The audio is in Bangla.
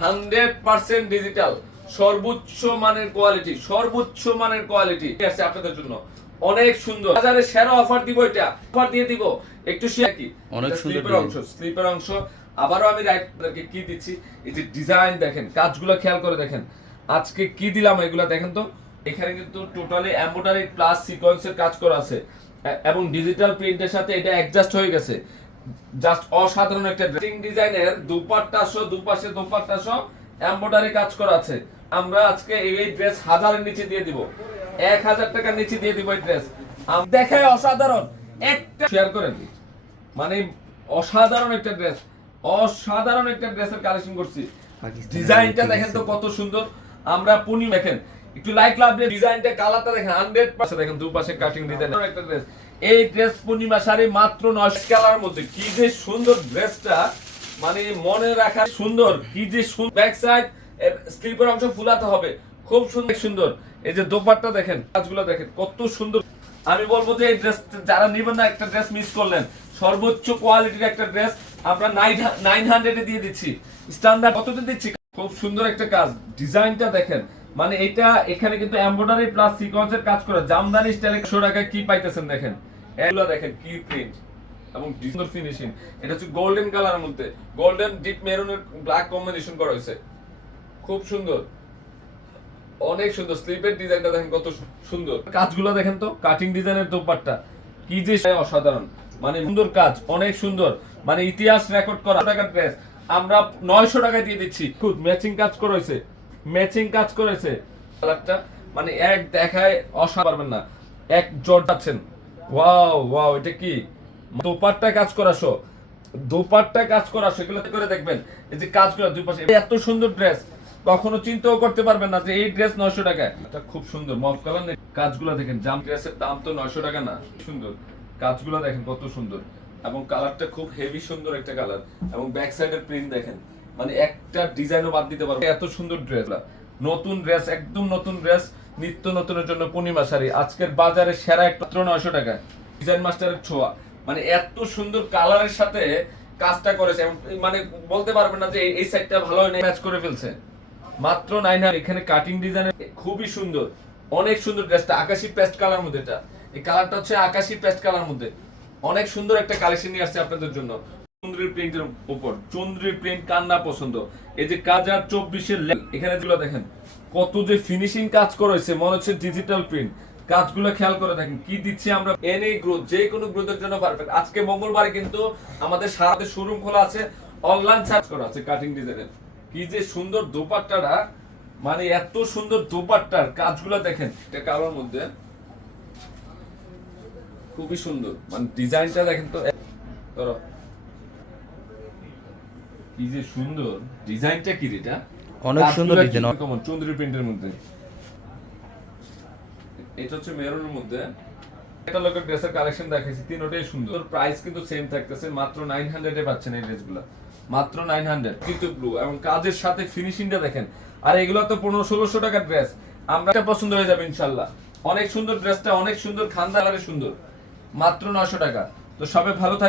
100% ডিজিটাল, সর্বোচ্চ মানের কোয়ালিটি আছে আপনাদের জন্য। অনেক সুন্দর, বাজারে সেরা অফার দিব, এটা অফার দিয়ে দিব। একটু শেয়ার কি অনেক সুন্দর স্লিপের অংশ। আবারও আমি রাইটকে কি দিচ্ছি, এই যে ডিজাইন দেখেন, কাজগুলো খেয়াল করে দেখেন। আজকে কি দিলাম এগুলা দেখেন তো। এখানে কিন্তু টোটালি এমব্রয়ডারি প্লাস সিকোয়েন্সের কাজ করা আছে এবং ডিজিটাল প্রিন্টের সাথে এটা অ্যাডজাস্ট হয়ে গেছে। জাস্ট অসাধারণ একটা ডিজাইনের দুপাট্টা সহ, দুপাশে দুপাট্টা সহ এমব্রয়ডারি কাজ করা আছে। আমরা আজকে এই ড্রেস 1000 এর নিচে দিয়ে দিব, 1000 টাকার নিচে দিয়ে দিব এই ড্রেস। দেখায় অসাধারণ একটা শেয়ার করেন, মানে অসাধারণ একটা ড্রেসের কালেকশন করছি। ডিজাইনটা দেখেন তো কত সুন্দর। আমরা পুনি দেখেন, একটু লাইক লাভ দিয়ে ডিজাইনটা, কালারটা দেখেন 100% দেখেন, দুপাশে কাটিং ডিজাইন একটা ড্রেস। এই ড্রেস পূর্ণিমা শাড়ি মাত্র 9 কালার মধ্যে। কি যে সুন্দর ড্রেসটা, মানে মনে রাখা সুন্দর, কি যে সুন্দর। ব্যাক সাইড স্লিপের অংশ ফুলাতে হবে, খুব সুন্দর। এই যে দোপাট্টা দেখেন, কাজগুলো দেখেন কত সুন্দর। আমি বলবো যে এই ড্রেস যারা নেবেন না, একটা ড্রেস মিস করলেন। সর্বোচ্চ কোয়ালিটির একটা ড্রেস আমরা 900 এ দিয়ে দিচ্ছি। স্ট্যান্ডার্ড কততে দিচ্ছি, খুব সুন্দর একটা কাজ। ডিজাইনটা দেখেন, মানে এটা এখানে কিন্তু এমব্রয়ডারি প্লাস সিকোয়েন্সের কাজ করা, জামদানি স্টাইলে 100 টাকায় কি পাইতেছেন দেখেন। এগুলো দেখেন কি প্রিন্ট এবং সুন্দর ফিনিশিং। এটা হচ্ছে গোল্ডেন কালারের মধ্যে, গোল্ডেন ডিপ মেরুনের ব্ল্যাক কম্বিনেশন করা হয়েছে, খুব সুন্দর, অনেক সুন্দর। স্লিপের ডিজাইনটা দেখেন কত সুন্দর, কাজগুলো দেখেন তো, কাটিং ডিজাইনের দোপাট্টা কি যে অসাধারণ, মানে সুন্দর কাজ, অনেক সুন্দর, মানে ইতিহাস রেকর্ড করা। টাকার ড্রেস আমরা 900 টাকায় দিয়ে দিচ্ছি। খুব ম্যাচিং কাজ করেছে, কালারটা মানে এক দেখায় অসাধারণ, পারবেন না, এক জট যাচ্ছেন। ওয়াও এটা কি দোপাট্টা কাজ করা শো, এগুলো করে দেখবেন। এই যে কাজগুলো দুই পাশে, এত সুন্দর ড্রেস কখনো চিন্তাও করতে পারবেন না যে এই ড্রেস 900 টাকায়। এটা খুব সুন্দর মফ কালার, কাজগুলো দেখেন, জাম ড্রেসের দাম তো 900 টাকা না। সুন্দর কাজগুলো দেখেন কত সুন্দর, এবং কালারটা খুব হেভি সুন্দর একটা কালার, এবং ব্যাক সাইডের প্রিন্ট দেখেন, মানে একটা ডিজাইনও বাদ দিতে পারবে। এত সুন্দর ড্রেস, নতুন ড্রেস, একদম নতুন ড্রেস, নিত্য নতুনের জন্য পূর্ণিমা শাড়ি আজকের বাজারে সেরা একটা 900 টাকা। ডিজাইন মাস্টারের ছোঁয়া, মানে এত সুন্দর কালারের সাথে কাজটা করেছে, মানে বলতে পারবেন না যে এই সাইডটা ভালো ম্যাচ করে ফেলছে। মাত্র 900। এখানে কাটিং ডিজাইনের খুবই সুন্দর, অনেক সুন্দর ড্রেসটা আকাশী পেস্ট কালার মধ্যে। এটা এই কালারটা হচ্ছে আকাশী পেস্ট কালার মধ্যে, অনেক সুন্দর একটা কালেকশন নিয়ে আসছে আপনাদের জন্য। চন্দ্রী প্রিন্টের উপর, চন্দ্রী প্রিন্ট কান্না পছন্দ। এই যে কাজ আর 24 এর এখানে যেগুলো দেখেন কত যে ফিনিশিং কাজ করেছে, মনে হচ্ছে ডিজিটাল প্রিন্ট। কাজগুলো খেয়াল করে দেখেন কি দিচ্ছি আমরা। এনি গ্রোথ, যে কোনো গ্রোথের জন্য পারফেক্ট। আজকে মঙ্গলবারে কিন্তু আমাদের সাথে শোরুম খোলা আছে, অনলাইন সার্চ করা আছে। কাটিং ডিজাইনের কি যে সুন্দর দোপাট্টাটা, মানে এত সুন্দর দোপাট্টার কাজগুলো দেখেন। এটা কালোর মধ্যে খুবই সুন্দর, মানে ডিজাইনটা দেখেন তো, কি যে সুন্দর ডিজাইনটা। কি এটা অনেক সুন্দর ডিজাইন, কেমন চন্দ্রী প্রিন্টের মধ্যে। এটা হচ্ছে মেরুনের মধ্যে। একটা লোকের ড্রেসের কালেকশন দেখাইছি, তিনটাই সুন্দর। প্রাইস কিন্তু সেম থাকতেছে, মাত্র 900 এ পাচ্ছেন এই ড্রেসগুলো, মাত্র 900। কিন্তু ব্লু এবং কাজের সাথে ফিনিশিংটা দেখেন। আর এগুলো তো 1500-1600 টাকার ড্রেস, আমরা এটা পছন্দ হয়ে যাবে ইনশাআল্লাহ। অনেক সুন্দর ড্রেসটা, অনেক সুন্দর, খানদারে সুন্দর, মাত্র 900 টাকা। তো সবাই ভালো থাকবে।